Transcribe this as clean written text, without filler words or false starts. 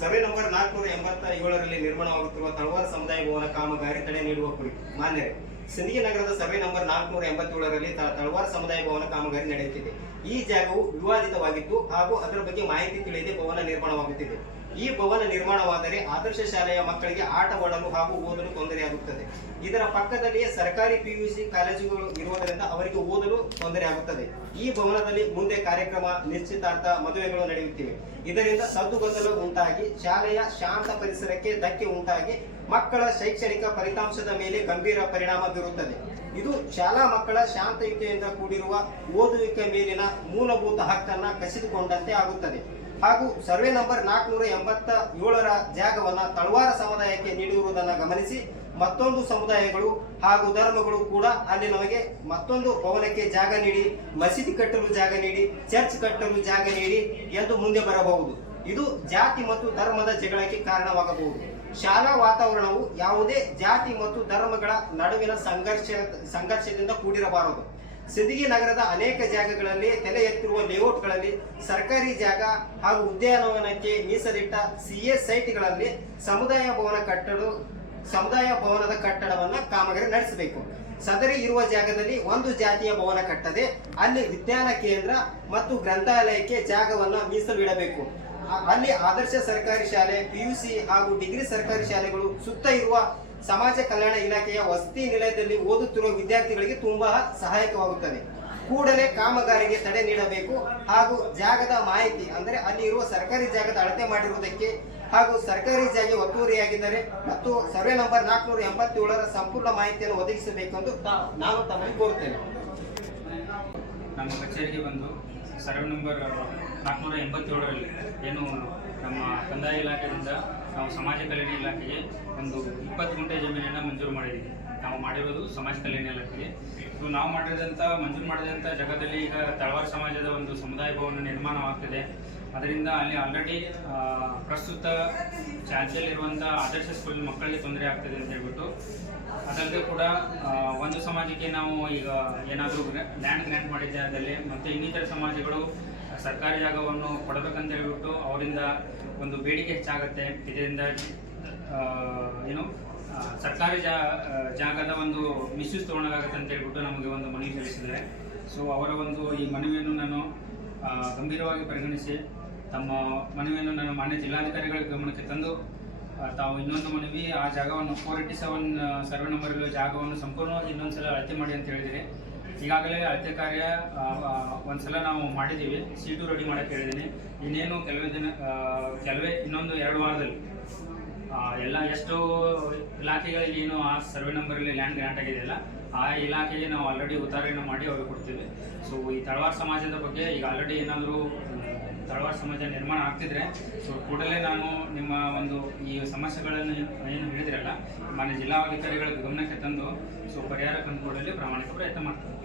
Survey number 487ರಲ್ಲಿ ನಿರ್ಮಾಣವಾಗುತ್ತಿರುವ ತಳವಾರ ಸಮುದಾಯ ಭವನ ಕಾಮಗಾರಿ ತಡೆ ನೀಡುವ ಕುರಿತು ಮಾನ್ಯರೇ, ಸಿಂದಗಿ ನಗರದ ಸರ್ವೆ ನಂಬರ್ 487ರಲ್ಲಿ ತಳವಾರ ಸಮುದಾಯ ಭವನ ಕಾಮಗಾರಿ ನಡೆಯುತ್ತಿದೆ. ಈ ಜಾಗವು ವಿವಾದಿತವಾಗಿದ್ದು ಹಾಗೂ ಅದರ ಬಗ್ಗೆ ಮಾಹಿತಿ ತಿಳಿಯದೆ ಭವನ ನಿರ್ಮಾಣವಾಗುತ್ತಿದೆ. ಈ ಭವನ ನಿರ್ಮಾಣವಾದರೆ ಆದರ್ಶ ಶಾಲೆಯ ಮಕ್ಕಳಿಗೆ ಆಟವಾಡಲು ಹಾಗೂ ಓದಲು ತೊಂದರೆಯಾಗುತ್ತದೆ. ಇದರ ಪಕ್ಕದಲ್ಲಿಯೇ ಸರ್ಕಾರಿ PUC ಕಾಲೇಜುಗಳು ಇರುವುದರಿಂದ ಅವರಿಗೆ ಓದಲು ತೊಂದರೆಯಾಗುತ್ತದೆ. ಈ ಭವನದಲ್ಲಿ ಮುಂದೆ ಕಾರ್ಯಕ್ರಮ, ನಿಶ್ಚಿತಾರ್ಥ, ಮದುವೆಗಳು ನಡೆಯುತ್ತಿವೆ. ಇದರಿಂದ ಸದ್ದುಗದ್ದಲು ಉಂಟಾಗಿ ಶಾಲೆಯ ಶಾಂತ ಪರಿಸರಕ್ಕೆ ಧಕ್ಕೆ ಉಂಟಾಗಿ ಮಕ್ಕಳ ಶೈಕ್ಷಣಿಕ ಫಲಿತಾಂಶದ ಮೇಲೆ ಗಂಭೀರ ಪರಿಣಾಮ ಬೀರುತ್ತದೆ. ಇದು ಶಾಲಾ ಮಕ್ಕಳ ಶಾಂತಯುತೆಯಿಂದ ಕೂಡಿರುವ ಓದುವಿಕೆ ಮೇಲಿನ ಮೂಲಭೂತ ಹಕ್ಕನ್ನ ಕಸಿದುಕೊಂಡಂತೆ ಆಗುತ್ತದೆ. ಹಾಗೂ ಸರ್ವೆ ನಂಬರ್ 487ರ ಜಾಗವನ್ನ ತಳವಾರ ಸಮುದಾಯಕ್ಕೆ ನೀಡಿರುವುದನ್ನು ಗಮನಿಸಿ ಮತ್ತೊಂದು ಸಮುದಾಯಗಳು ಹಾಗೂ ಧರ್ಮಗಳು ಕೂಡ ಅಲ್ಲಿ ನಮಗೆ ಮತ್ತೊಂದು ಭವನಕ್ಕೆ ಜಾಗ ನೀಡಿ, ಮಸೀದಿ ಕಟ್ಟಲು ಜಾಗ ನೀಡಿ, ಚರ್ಚ್ ಕಟ್ಟಲು ಜಾಗ ನೀಡಿ ಎಂದು ಮುಂದೆ ಬರಬಹುದು. ಇದು ಜಾತಿ ಮತ್ತು ಧರ್ಮದ ಜಗಳಕ್ಕೆ ಕಾರಣವಾಗಬಹುದು. ಶಾಲಾ ವಾತಾವರಣವು ಯಾವುದೇ ಜಾತಿ ಮತ್ತು ಧರ್ಮಗಳ ನಡುವಿನ ಸಂಘರ್ಷದಿಂದ ಕೂಡಿರಬಾರದು. ಸಿಂದಗಿ ನಗರದ ಅನೇಕ ಜಾಗಗಳಲ್ಲಿ ತಲೆ ಎತ್ತಿರುವ ಲೇಔಟ್ಗಳಲ್ಲಿ ಸರ್ಕಾರಿ ಜಾಗ ಹಾಗೂ ಉದ್ಯಾನವನಕ್ಕೆ ಮೀಸಲಿಟ್ಟ CA ಸೈಟ್ಗಳಲ್ಲಿ ಸಮುದಾಯ ಭವನದ ಕಟ್ಟಡವನ್ನು ಕಾಮಗಾರಿ ನಡೆಸಬೇಕು. ಸದರಿ ಇರುವ ಜಾಗದಲ್ಲಿ ಒಂದು ಜಾತಿಯ ಭವನ ಕಟ್ಟದೆ ಅಲ್ಲಿ ವಿಜ್ಞಾನ ಕೇಂದ್ರ ಮತ್ತು ಗ್ರಂಥಾಲಯಕ್ಕೆ ಜಾಗವನ್ನು ಮೀಸಲಿಡಬೇಕು. ಅಲ್ಲಿ ಆದರ್ಶ ಸರ್ಕಾರಿ ಶಾಲೆ, PUC ಹಾಗೂ ಡಿಗ್ರಿ ಸರ್ಕಾರಿ ಶಾಲೆಗಳು ಸುತ್ತ ಇರುವ ಸಮಾಜ ಕಲ್ಯಾಣ ಇಲಾಖೆಯ ವಸತಿ ನಿಲಯದಲ್ಲಿ ಓದುತ್ತಿರುವ ವಿದ್ಯಾರ್ಥಿಗಳಿಗೆ ತುಂಬಾ ಸಹಾಯಕವಾಗುತ್ತದೆ. ಕೂಡಲೇ ಕಾಮಗಾರಿಗೆ ತಡೆ ನೀಡಬೇಕು ಹಾಗೂ ಜಾಗದ ಮಾಹಿತಿ ಅಂದರೆ ಅಲ್ಲಿ ಇರುವ ಸರ್ಕಾರಿ ಜಾಗದ ಅಳತೆ ಮಾಡಿರುವುದಕ್ಕೆ ಹಾಗೂ ಸರ್ಕಾರಿ ಜಾಗ ಒತ್ತುವರಿಯಾಗಿದ್ದರೆ ಮತ್ತು ಸರ್ವೆ ನಂಬರ್ 487ರ ಸಂಪೂರ್ಣ ಮಾಹಿತಿಯನ್ನು ಒದಗಿಸಬೇಕೆಂದು ನಾನು ತಮ್ಮಲ್ಲಿ ಕೋರುತ್ತೇನೆ. ನಮ್ಮ ಕಚೇರಿಗೆ ಬಂದು ಸರ್ವೆ ನಂಬರ್ 487ರಲ್ಲಿ ಏನು ನಮ್ಮ ಕಂದಾಯ ಇಲಾಖೆಯಿಂದ ನಾವು ಸಮಾಜ ಕಲ್ಯಾಣ ಇಲಾಖೆಗೆ ಒಂದು 20 ಗುಂಟೆ ಜಮೀನನ್ನು ಮಂಜೂರು ಮಾಡಿದ್ದೀವಿ. ನಾವು ಮಾಡಿರೋದು ಸಮಾಜ ಕಲ್ಯಾಣ ಇಲಾಖೆಗೆ. ನಾವು ಮಂಜೂರು ಮಾಡಿದಂಥ ಜಾಗದಲ್ಲಿ ಈಗ ತಳವಾರ ಸಮಾಜದ ಒಂದು ಸಮುದಾಯ ಭವನ ನಿರ್ಮಾಣವಾಗ್ತಿದೆ. ಅದರಿಂದ ಅಲ್ಲಿ ಆಲ್ರೆಡಿ ಪ್ರಸ್ತುತ ಚಾರ್ಜಲ್ಲಿರುವಂಥ ಆದರ್ಶ ಸ್ಕೂಲ್ ಮಕ್ಕಳಿಗೆ ತೊಂದರೆ ಆಗ್ತದೆ ಅಂತ ಹೇಳ್ಬಿಟ್ಟು, ಅದಲ್ಲದೆ ಕೂಡ ಒಂದು ಸಮಾಜಕ್ಕೆ ನಾವು ಈಗ ಏನಾದರೂ ಲ್ಯಾಂಡ್ ಗ್ರ್ಯಾಂಟ್ ಮಾಡಿದ್ದ ಜಾಗದಲ್ಲಿ ಮತ್ತು ಇನ್ನಿತರ ಸಮಾಜಗಳು ಸರ್ಕಾರಿ ಜಾಗವನ್ನು ಕೊಡಬೇಕಂತ ಹೇಳ್ಬಿಟ್ಟು ಅವರಿಂದ ಒಂದು ಬೇಡಿಕೆ ಹೆಚ್ಚಾಗುತ್ತೆ. ಇದರಿಂದ ಸರ್ಕಾರಿ ಜಾಗದ ಒಂದು ಮಿಸ್ಯೂಸ್ ತೊಗೊಳಗಾಗುತ್ತೆ ಅಂತ ಹೇಳ್ಬಿಟ್ಟು ನಮಗೆ ಒಂದು ಮನವಿ ಸಲ್ಲಿಸಿದ್ದಾರೆ. ಸೊ ಅವರ ಒಂದು ಈ ಮನವಿಯನ್ನು ನಾನು ಗಂಭೀರವಾಗಿ ಪರಿಗಣಿಸಿ ತಮ್ಮ ಮನವಿಯನ್ನು ನಾನು ಮಾನ್ಯ ಜಿಲ್ಲಾಧಿಕಾರಿಗಳ ಗಮನಕ್ಕೆ ತಂದು ತಾವು ಇನ್ನೊಂದು ಮನವಿ ಆ ಜಾಗವನ್ನು 487 ಸರ್ವೆ ನಂಬರ್ ಜಾಗವನ್ನು ಸಂಪೂರ್ಣವಾಗಿ ಇನ್ನೊಂದ್ಸಲ ಅಳತೆ ಮಾಡಿ ಅಂತ ಹೇಳಿದರೆ, ಈಗಾಗಲೇ ಅಳತೆ ಕಾರ್ಯ ಒಂದ್ಸಲ ನಾವು ಮಾಡಿದ್ದೀವಿ. ಸೀಟು ರೆಡಿ ಮಾಡೋಕ್ಕೆ ಹೇಳಿದ್ದೀನಿ. ಇನ್ನೇನು ಕೆಲವೇ ಇನ್ನೊಂದು 2 ವಾರದಲ್ಲಿ ಎಲ್ಲ ಎಷ್ಟು ಇಲಾಖೆಗಳಿಗೆ ಏನು ಆ ಸರ್ವೆ ನಂಬರಲ್ಲಿ ಲ್ಯಾಂಡ್ ಗ್ರ್ಯಾಂಟ್ ಆಗಿದೆಯಲ್ಲ ಆ ಇಲಾಖೆಗೆ ನಾವು ಆಲ್ರೆಡಿ ಉತ್ತಾರಣೆ ಮಾಡಿ ಅವ್ರಿಗೆ ಕೊಡ್ತೀವಿ. ಸೊ ಈ ತಳವಾರ ಸಮಾಜದ ಬಗ್ಗೆ ಈಗ ಆಲ್ರೆಡಿ ಏನಾದರೂ ತಳವಾರ ಸಮಾಜ ನಿರ್ಮಾಣ ಆಗ್ತಿದ್ರೆ ಸೊ ಕೂಡಲೇ ನಾನು ನಿಮ್ಮ ಒಂದು ಈ ಸಮಸ್ಯೆಗಳನ್ನು ಏನು ಹೇಳಿದಿರಲ್ಲ ಮಾನ್ಯ ಜಿಲ್ಲಾಧಿಕಾರಿಗಳ ಗಮನಕ್ಕೆ ತಂದು ಸೊ ಪರಿಹಾರ ಕಂಡುಕೊಳ್ಳಲು ಪ್ರಾಮಾಣಿಕ ಪ್ರಯತ್ನ ಮಾಡ್ತೀನಿ.